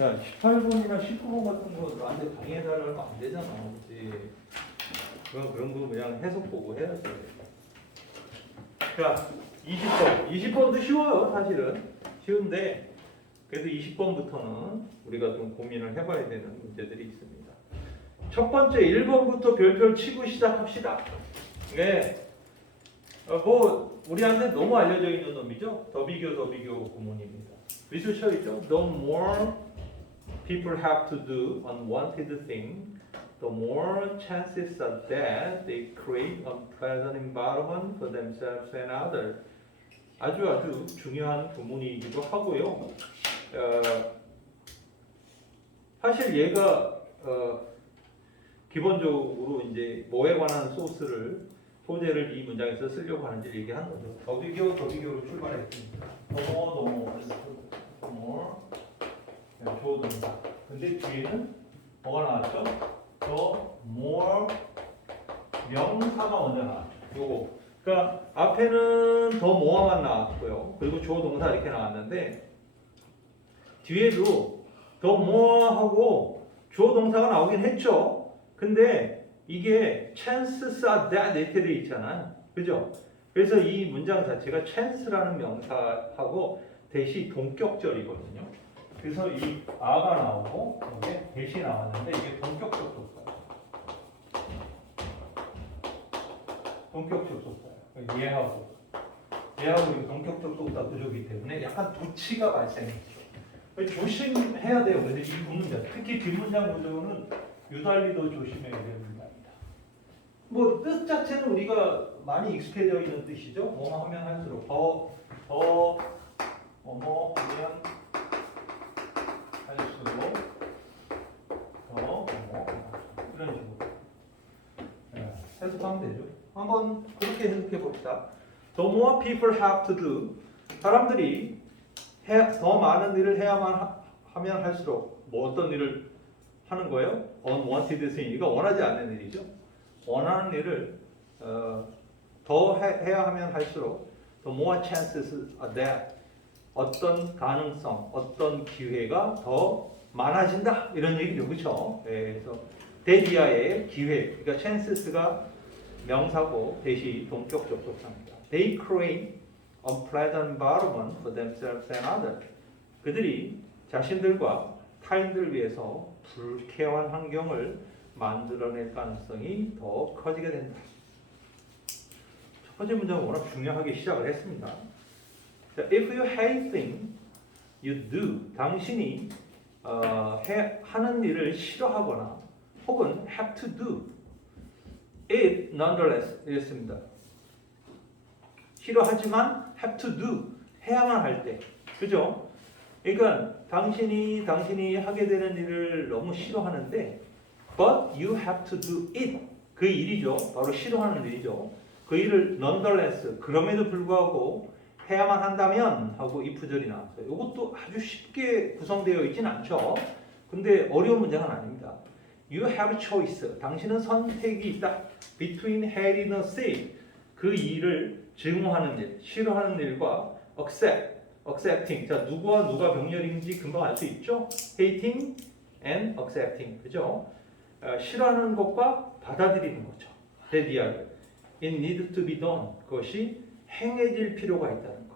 야, 18번이나 19번 같은 거 나한테 강의해달라고 안 되잖아. 그치? 그런 거 그냥 해석 보고 해야지. 자, 20번. 20번도 쉬워요, 사실은. 쉬운데, 그래도 20번부터는 우리가 좀 고민을 해봐야 되는 문제들이 있습니다. 첫 번째, 1번부터 별표 치고 시작합시다. 네. 우리한테 너무 알려져 있는 놈이죠. 더비교 구문입니다. 밑줄 쳐 있죠. The more people have to do unwanted thing, the more chances are that they create unpleasant environment for themselves and others. 아주 중요한 구문이기도 하고요. 사실 얘가 기본적으로 이제 뭐에 관한 소재를 이 문장에서 쓰려고 하는지 얘기한 거죠. 더비교로 출발했습니다. 조동사. 근데 뒤에는 뭐가 나왔죠? 더 more 명사가 먼저 나왔죠. 요거. 그러니까 앞에는 더 more만 나왔고요. 그리고 조동사 이렇게 나왔는데 뒤에도 더 more하고 조동사가 나오긴 했죠. 근데 이게 chances are that 이렇게 돼 있잖아요. 그죠? 그래서 이 문장 자체가 chance라는 명사하고 대시 동격절이거든요. 그래서 이 a가 나오고 여기에 대시 나왔는데 이게 동격 접속사예요. 동격 접속사예요. 얘하고 이게 동격 접속사 구조이기 때문에 약간 도치가 발생했죠. 조심해야 돼요. 근데 이 문장, 특히 뒷문장 구조는 유달리도 조심해야 됩니다. 뭐 뜻 자체는 우리가 많이 익숙해져 있는 뜻이죠. 뭐뭐 하면 할수록 뭐뭐 하면 할수록 이런 식으로 해석하면 되죠. 한번 그렇게 해석해 봅시다. The more people have to do, 사람들이 더 많은 일을 해야만 하면 할수록 뭐 어떤 일을 하는 거예요? unwanted thing, 이거 원하지 않는 일이죠. 원하는 일을 더 해야 하면 할수록 the more chances are that 어떤 가능성, 어떤 기회가 더 많아진다 이런 얘기죠, 그렇죠? 네, 그래서 대디아의 기회, 그러니까 chances가 명사고 대시 동격 접속사입니다. They create unpleasant environment for themselves and others. 그들이 자신들과 타인들 위해서 불쾌한 환경을 만들어낼 가능성이 더 커지게 된다. 첫 번째 문장은 워낙 중요하게 시작을 했습니다. 자, if you hate thing you do, 당신이 하는 일을 싫어하거나 혹은 have to do it nonetheless 이랬습니다. 싫어하지만 have to do, 해야만 할 때, 그죠? 그러니까 당신이 하게 되는 일을 너무 싫어하는데 but you have to do it, 그 일이죠. 바로 싫어하는 일이죠. 그 일을 nonetheless, 그럼에도 불구하고 해야만 한다면 하고 if절이 나왔어요. 이것도 아주 쉽게 구성되어 있진 않죠. 근데 어려운 문장은 아닙니다. You have choice, 당신은 선택이 있다. Between hating or say, 그 일을 증오하는 일, 싫어하는 일과 accepting, 자 누구와 누가 병렬인지 금방 알 수 있죠? hating and accepting, 그죠? 싫어하는 것과 받아들이는 거죠. That it needs to be done, 그것이 행해질 필요가 있다는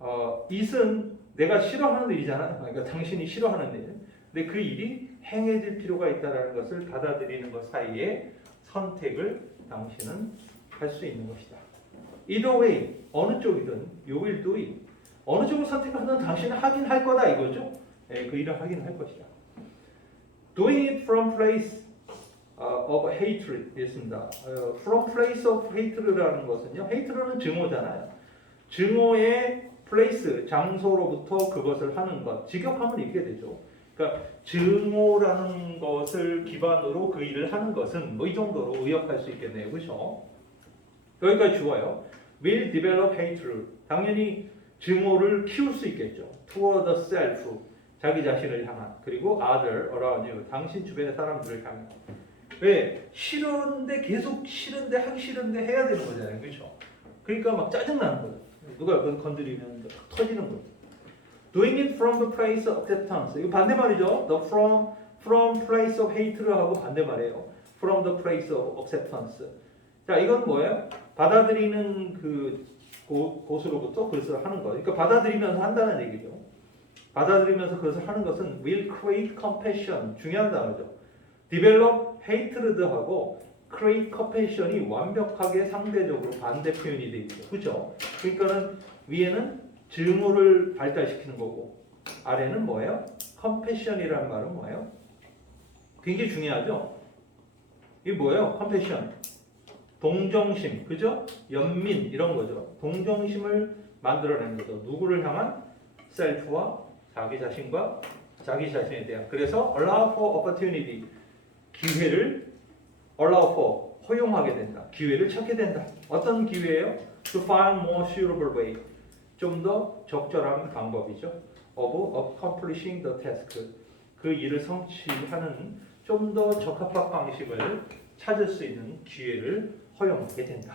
거. it은 내가 싫어하는 일이잖아요. 그러니까 당신이 싫어하는 일. 근데 그 일이 행해질 필요가 있다는 것을 받아들이는 것 사이에 선택을 당신은 할 수 있는 것이다. Either way, 어느 쪽이든 you will do it. 어느 쪽을 선택하든 당신은 하긴 할 거다 이거죠. 그 일을 하긴 할 것이다. Doing it from place of hatred 있습니다. From place of hatred라는 것은요. hate는 증오잖아요. 증오의 place, 장소로부터 그것을 하는 것. 직역하면 이렇게 되죠. 그러니까 증오라는 것을 기반으로 그 일을 하는 것은 뭐 이 정도로 의역할 수 있겠네요. 그렇죠? 여기까지 좋아요. Will develop hatred. 당연히 증오를 키울 수 있겠죠. Toward the self. 자기 자신을 향한. 그리고 other around you. 당신 주변의 사람들을 향한. 왜? 싫은데 계속 싫은데 하기 싫은데 해야 되는 거잖아요. 그렇죠? 그러니까 막 짜증나는 거예요. 누가 그걸 건드리면 터지는 거죠. doing it from the place of acceptance. 이거 반대말이죠. The from place of hate를 하고 반대말이에요. From the place of acceptance. 자, 이건 뭐예요? 받아들이는 그 곳으로부터 그것을 하는 거. 그러니까 받아들이면서 한다는 얘기죠. 받아들이면서 그것을 하는 것은 will create compassion. 중요한 단어죠. develop hatred하고 create compassion이 완벽하게 상대적으로 반대 표현이 돼 있죠. 그렇죠? 그러니까는 위에는 증오를 발달시키는 거고 아래는 뭐예요? compassion이라는 말은 뭐예요? 굉장히 중요하죠. 이게 뭐예요? compassion. 동정심, 그죠? 연민 이런 거죠. 동정심을 만들어내는 거죠. 누구를 향한? 셀프와 자기 자신과 자기 자신에 대한. 그래서 allow for opportunity. 기회를 allow for 허용하게 된다. 기회를 찾게 된다. 어떤 기회예요? To find more suitable way. 좀 더 적절한 방법이죠. Of accomplishing the task. 그 일을 성취하는 좀 더 적합한 방식을 찾을 수 있는 기회를 허용하게 된다.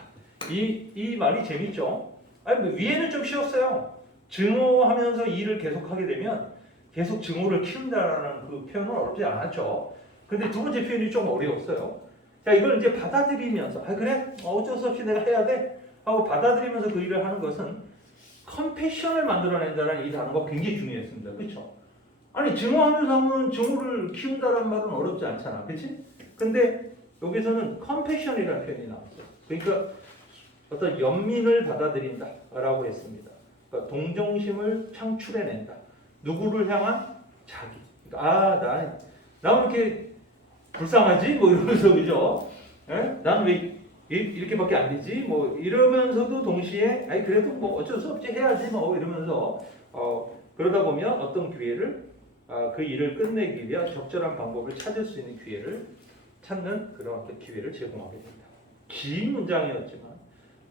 이 말이 재밌죠? 아니, 뭐 위에는 좀 쉬웠어요. 증오하면서 일을 계속하게 되면 계속 증오를 키운다라는 그 표현은 어렵지 않았죠. 근데 두 번째 표현이 좀 어려웠어요. 자, 이걸 이제 받아들이면서 그래? 어쩔 수 없이 내가 해야 돼? 하고 받아들이면서 그 일을 하는 것은 컴패션을 만들어낸다는 이 단어가 굉장히 중요했습니다. 그렇죠? 아니, 증오하면서 하면 증오를 키운다는 말은 어렵지 않잖아. 그렇지? 근데 여기서는 컴패션이라는 표현이 나왔어요. 그러니까 어떤 연민을 받아들인다라고 했습니다. 그러니까 동정심을 창출해낸다. 누구를 향한? 자기. 그러니까 나 왜 이렇게 불쌍하지? 뭐 이러면서 그죠? 난 왜 이렇게밖에 안 되지? 뭐 이러면서도 동시에 그래도 뭐 어쩔 수 없지 해야지 뭐 이러면서 그러다 보면 어떤 기회를 그 일을 끝내기 위한 적절한 방법을 찾을 수 있는 기회를 찾는 그런 어떤 기회를 제공하게 된다. 긴 문장이었지만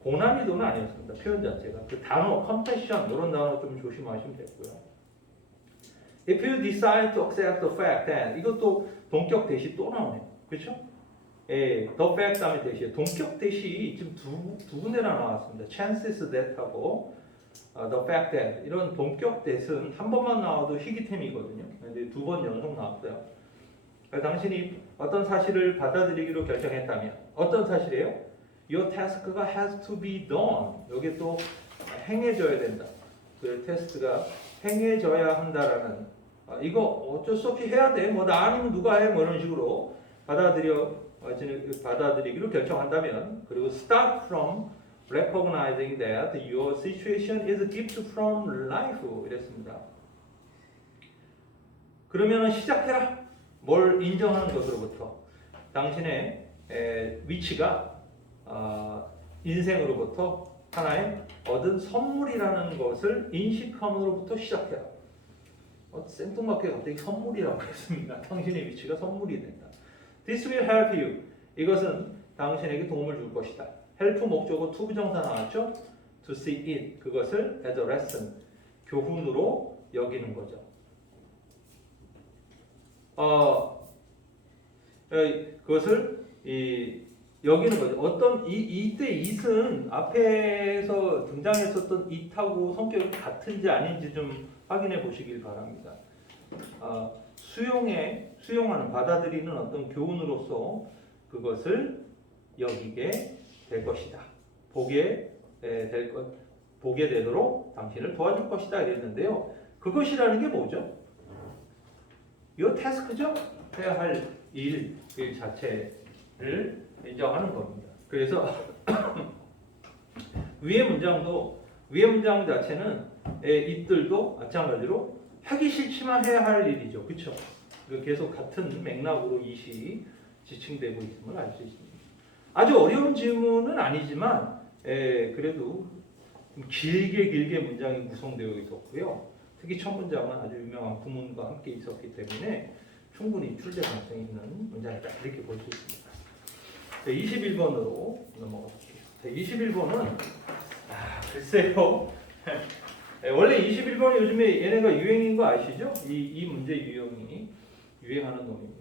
고난이도는 아니었습니다. 표현 자체가 그 단어 compassion 이런 단어 좀 조심하시면 되고요. If you decide to accept the fact that 이것도 동격 대시 또 나오네요. 그렇죠? the fact 다음에 대시에 동격 대시 지금 두 군데나 나왔습니다. chances that하고 the fact that 이런 동격 that은 한 번만 나와도 희귀템이거든요. 근데 두 번 연속 나왔어요. 당신이 어떤 사실을 받아들이기로 결정했다면 어떤 사실이에요? Your task가 has to be done. 여기 또 행해져야 된다. 그 테스트가 행해져야 한다라는 이거 어쩔 수 없이 해야 돼. 뭐 나 아니면 누가 해? 뭐 이런 식으로 받아들이기로 결정한다면 그리고 start from recognizing that your situation is a gift from life 이랬습니다. 그러면 시작해라. 뭘 인정하는 것으로부터 당신의 위치가 인생으로부터 하나의 얻은 선물이라는 것을 인식함으로부터 시작해라. 생뚱맞게 갑자기 선물이라고 했습니다. 당신의 위치가 선물이 된다. This will help you. 이것은 당신에게 도움을 줄 것이다. help 목적어 to 부정사 나왔죠? To see it. 그것을 as a lesson. 교훈으로 여기는 거죠. 그것을 여기는 거죠. 어떤 이때 it은 앞에서 등장했었던 it하고 성격이 같은지 아닌지 좀 확인해 보시길 바랍니다. 수용하는 받아들이는 어떤 교훈으로서 그것을 여기게 될 것이다. 보게 되도록 당신을 도와줄 것이다 이랬는데요. 그것이라는 게 뭐죠? 이 태스크죠. 해야 할 일 자체를 인정하는 겁니다. 그래서 위의 문장 자체는 it들도 마찬가지로 하기 싫지만 해야 할 일이죠. 그렇죠? 계속 같은 맥락으로 it이 지칭되고 있음을 알 수 있습니다. 아주 어려운 질문은 아니지만 그래도 길게 문장이 구성되어 있었고요. 특히 첫 문장은 아주 유명한 구문과 함께 있었기 때문에 충분히 출제 가능성이 있는 문장이다 이렇게 볼 수 있습니다. 21번으로 넘어가 볼게요. 21번은 글쎄요. 원래 21번이 요즘에 얘네가 유행인 거 아시죠? 이 문제 유형이 유행하는 놈입니다.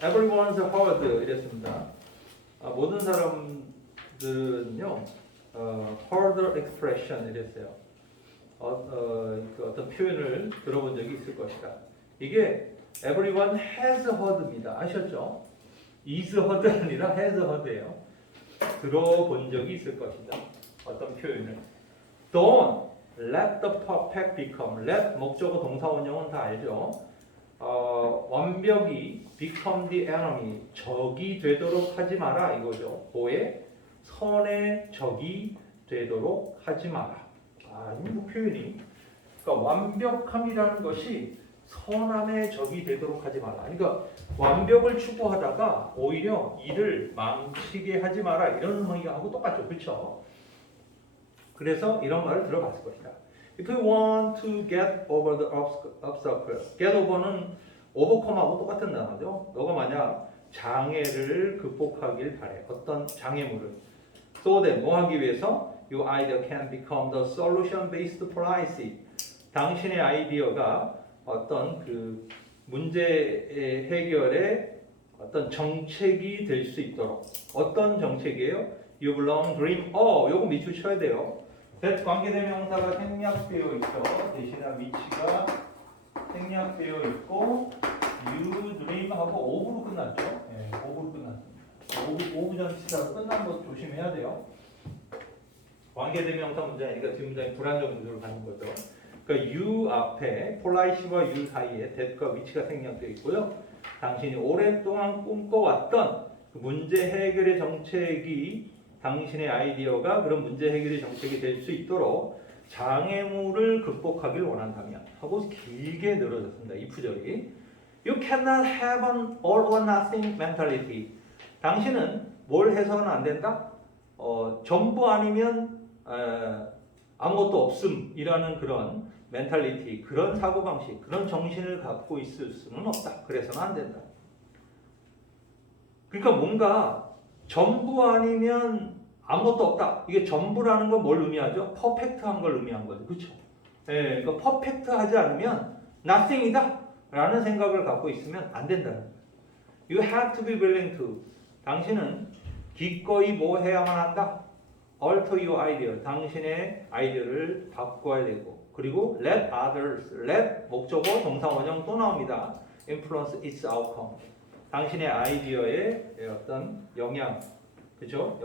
everyone's herd 이랬습니다. 모든 사람들은요 further expression 이랬어요. 그 어떤 표현을 들어본 적이 있을 것이다. 이게 everyone has heard입니다. 아셨죠? is heard가 아니라 has heard예요. 들어본 적이 있을 것이다. 어떤 표현을. Don't let the perfect become. let 목적어 동사 원형은 다 알죠. 완벽이 become the enemy. 적이 되도록 하지 마라 이거죠. 뭐의? 선의 적이 되도록 하지 마라. 이 표현이. 그러니까 완벽함이라는 것이 선함의 적이 되도록 하지 마라. 그러니까 완벽을 추구하다가 오히려 이를 망치게 하지 마라. 이런 의미하고 똑같죠. 그렇죠? 그래서 이런 말을 들어봤을 것이다. If you want to get over the obstacle, get over는 overcome하고 똑같은 단어죠. 너가 만약 장애를 극복하길 바래. 어떤 장애물을. So that 뭐 하기 위해서? Your idea can become the solution-based policy. 당신의 아이디어가 어떤 그 문제 해결의 어떤 정책이 될 수 있도록. 어떤 정책이에요? You belong dream. 요거 밑줄 쳐야 돼요. that 관계대명사가 생략되어 있죠. 대신에 위치가 생략되어 있고 you dream 하고 5부로 끝났죠. 네, 5부로 끝났습니다. 5부 전치사로 끝난 거 조심해야 돼요. 관계대명사 문장이니까 뒷문장이 불안정 구조를 갖는 거죠. 그러니까 you 앞에 polite와 you 사이에 that과 위치가 생략되어 있고요. 당신이 오랫동안 꿈꿔왔던 그 문제 해결의 정책이 당신의 아이디어가 그런 문제 해결의 정책이 될 수 있도록 장애물을 극복하길 원한다면 하고 길게 늘어졌습니다. 이 구절이 You cannot have an all or nothing mentality. 당신은 뭘 해서는 안 된다? 전부 아니면 아무것도 없음이라는 그런 멘탈리티, 그런 사고방식, 그런 정신을 갖고 있을 수는 없다. 그래서는 안 된다. 그러니까 뭔가 전부 아니면 아무것도 없다. 이게 전부라는 건 뭘 의미하죠? 퍼펙트한 걸 의미한 거죠. 그렇죠? 예, 그러니까 퍼펙트하지 않으면 nothing이다 라는 생각을 갖고 있으면 안 된다는 거예요. You have to be willing to. 당신은 기꺼이 뭐 해야만 한다? Alter your idea. 당신의 아이디어를 바꿔야 되고, 그리고 let others. let 목적어 동사 원형 또 나옵니다. Influence its outcome. 당신의 아이디어의 어떤 영향, 그죠?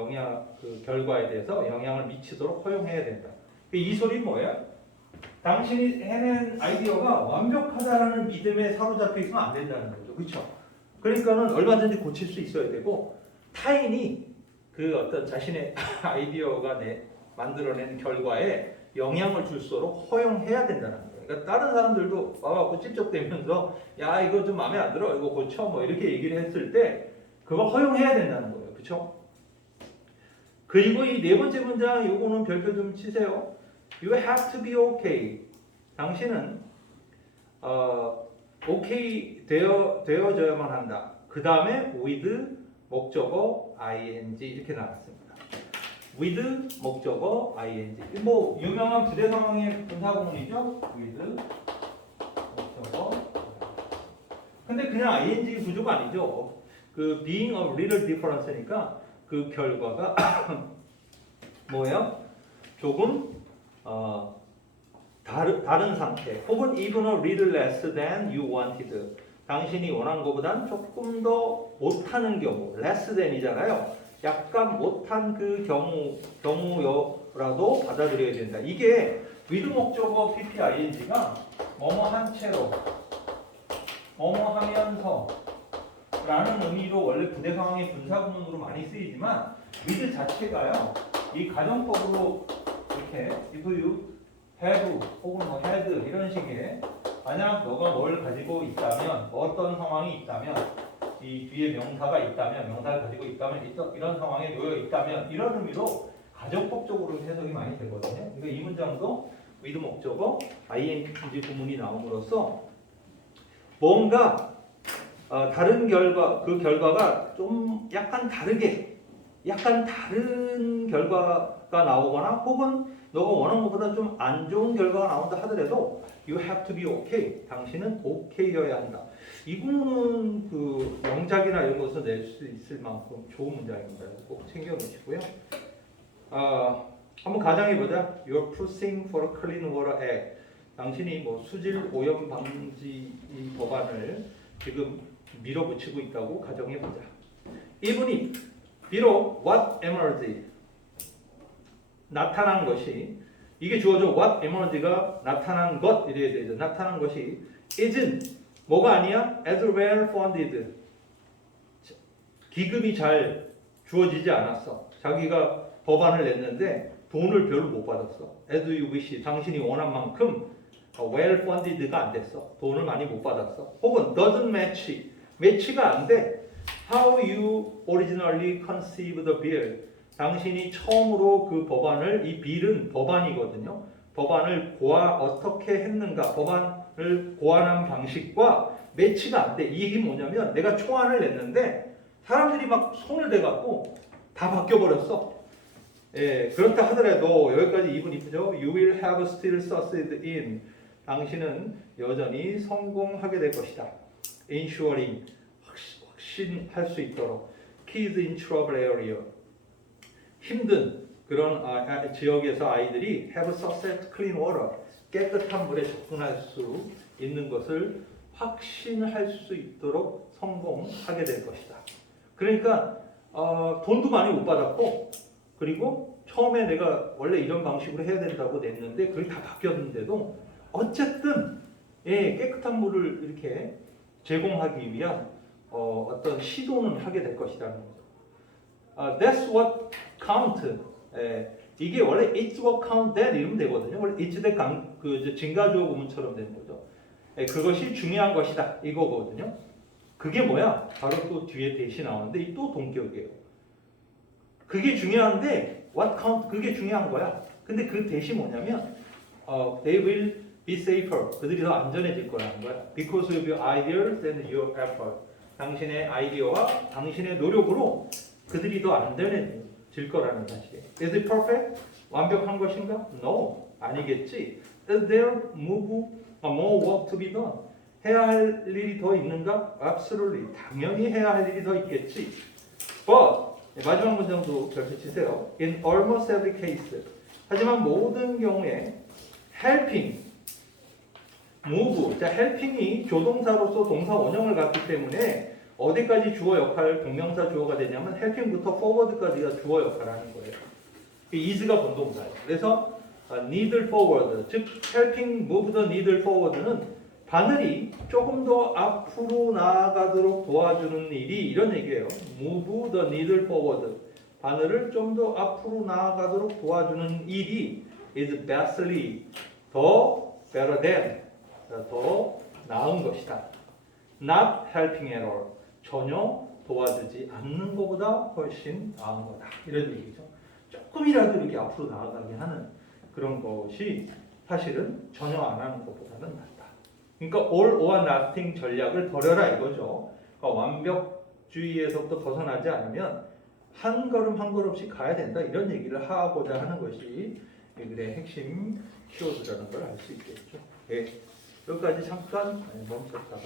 그 결과에 대해서 영향을 미치도록 허용해야 된다. 이 소리는 뭐예요? 당신이 해낸 아이디어가 완벽하다라는 믿음에 사로잡혀 있으면 안 된다는 거죠, 그렇죠? 그러니까는 얼마든지 고칠 수 있어야 되고 타인이 그 어떤 자신의 아이디어가 만들어낸 결과에 영향을 줄수록 허용해야 된다는 거예요. 그러니까 다른 사람들도 와갖고 찝쩍대면서 야 이거 좀 마음에 안 들어 이거 고쳐 뭐 이렇게 얘기를 했을 때 그거 허용해야 된다는 거예요. 그렇죠? 그리고 이 네 번째 문장 요거는 별표 좀 치세요. You have to be okay. 당신은 okay 되어져야만 한다. 그 다음에 with 목적어 ing 이렇게 나왔습니다. with 목적어 ing. 뭐 유명한 부대 상황의 분사 구문이죠. with 목적어. 근데 그냥 ing 구조가 아니죠. 그 being a little difference니까 그 결과가 뭐예요? 조금 다른 상태. 혹은 even a little less than you wanted. 당신이 원한 것보단 조금 더 못하는 경우, less than이잖아요. 약간 못한 그 경우여라도 받아들여야 된다. 이게 with 목적어 PPING가 뭐뭐 한 채로, 뭐뭐 하면서 라는 의미로 원래 부대 상황의 분사구문으로 많이 쓰이지만 with 자체가요. 이 가정법으로 이렇게 if you have 혹은 뭐 had 이런 식의 만약 너가 뭘 가지고 있다면 어떤 상황이 있다면 이 뒤에 명사가 있다면 명사를 가지고 있다면 이런 상황에 놓여 있다면 이런 의미로 가정법적으로 해석이 많이 되거든요. 그러니까 이 문장도 with 목적어 ing 구문이 나옴으로써 뭔가 다른 그 결과가 좀 약간 다른 결과가 나오거나 혹은 너가 원하는 것보다 좀 안 좋은 결과가 나온다 하더라도 you have to be okay. 당신은 okay여야 한다. 이 구문은 그 영작이나 이런 것을 낼 수 있을 만큼 좋은 문장입니다. 꼭 챙겨 놓으시고요. 한번 가정해 보자. You're pushing for a clean water act. 당신이 뭐 수질 오염 방지 이 법안을 지금 밀어붙이고 있다고 가정해 보자. 이분이 비록 what emerged 나타난 것이 이게 주어져 what emerged가 나타난 것 이래야 되죠. 나타난 것이 isn't 뭐가 아니야? as well funded 기금이 잘 주어지지 않았어. 자기가 법안을 냈는데 돈을 별로 못 받았어. as you wish 당신이 원한 만큼 well funded가 안 됐어. 돈을 많이 못 받았어. 혹은 doesn't match 매치가 안 돼. How you originally conceived the bill 당신이 처음으로 그 법안을 이 빌은 법안이거든요. 법안을 어떻게 했는가 법안을 고안한 방식과 매치가 안 돼. 이 얘기 뭐냐면 내가 초안을 냈는데 사람들이 막 손을 대갖고 다 바뀌어버렸어. 예, 그렇다 하더라도 여기까지 이분 이쁘죠? You will have still succeed in 당신은 여전히 성공하게 될 것이다. Ensuring 확신할 수 있도록 Kids in trouble area 힘든 그런 지역에서 아이들이 have success clean water 깨끗한 물에 접근할 수 있는 것을 확신할 수 있도록 성공하게 될 것이다. 그러니까 돈도 많이 못 받았고 그리고 처음에 내가 원래 이런 방식으로 해야 된다고 냈는데 그게 다 바뀌었는데도 어쨌든 깨끗한 물을 이렇게 제공하기 위한 어떤 시도는 하게 될 것이라는 거죠. That's what count. 이게 원래 it's what count that 이러면 되거든요. 원래 it's the 그 증가주어 구문처럼 되는 거죠. 그것이 중요한 것이다 이거거든요. 그게 뭐야? 바로 또 뒤에 대시 나오는데 또 동격이에요. 그게 중요한데 what count 그게 중요한 거야. 근데 그 대시 뭐냐면 they will be safer. 그들이 더 안전해질 거라는 거야. Because of your ideas and your effort. 당신의 아이디어와 당신의 노력으로 그들이 더 안전해질 거라는 사실. Is it perfect? 완벽한 것인가? No, 아니겠지. Is there more work to be done? 해야 할 일이 더 있는가? Absolutely, 당연히 해야 할 일이 더 있겠지. But 마지막 문장도 별표 치세요. In almost every case. 하지만 모든 경우에 helping, move, 자 helping이 조동사로서 동사 원형을 갖기 때문에 어디까지 주어 역할 동명사 주어가 되냐면 helping부터 forward까지가 주어 역할을 하는 거예요. is가 본동사예요. 그래서 needle forward, 즉 helping move the needle forward는 바늘이 조금 더 앞으로 나아가도록 도와주는 일이 이런 얘기예요. move the needle forward, 바늘을 좀 더 앞으로 나아가도록 도와주는 일이 is vastly 더 better than 더 나은 것이다. Not helping at all. 전혀 도와주지 않는 것보다 훨씬 나은 거다. 이런 얘기죠. 조금이라도 이렇게 앞으로 나아가게 하는 그런 것이 사실은 전혀 안 하는 것보다는 낫다. 그러니까 all or nothing 전략을 버려라 이거죠. 그러니까 완벽주의에서부터 벗어나지 않으면 한 걸음 한 걸음씩 가야 된다. 이런 얘기를 하고자 하는 것이 이 글의 핵심 키워드라는 걸 알 수 있겠죠. 네. 여기까지 잠깐 멈췄다가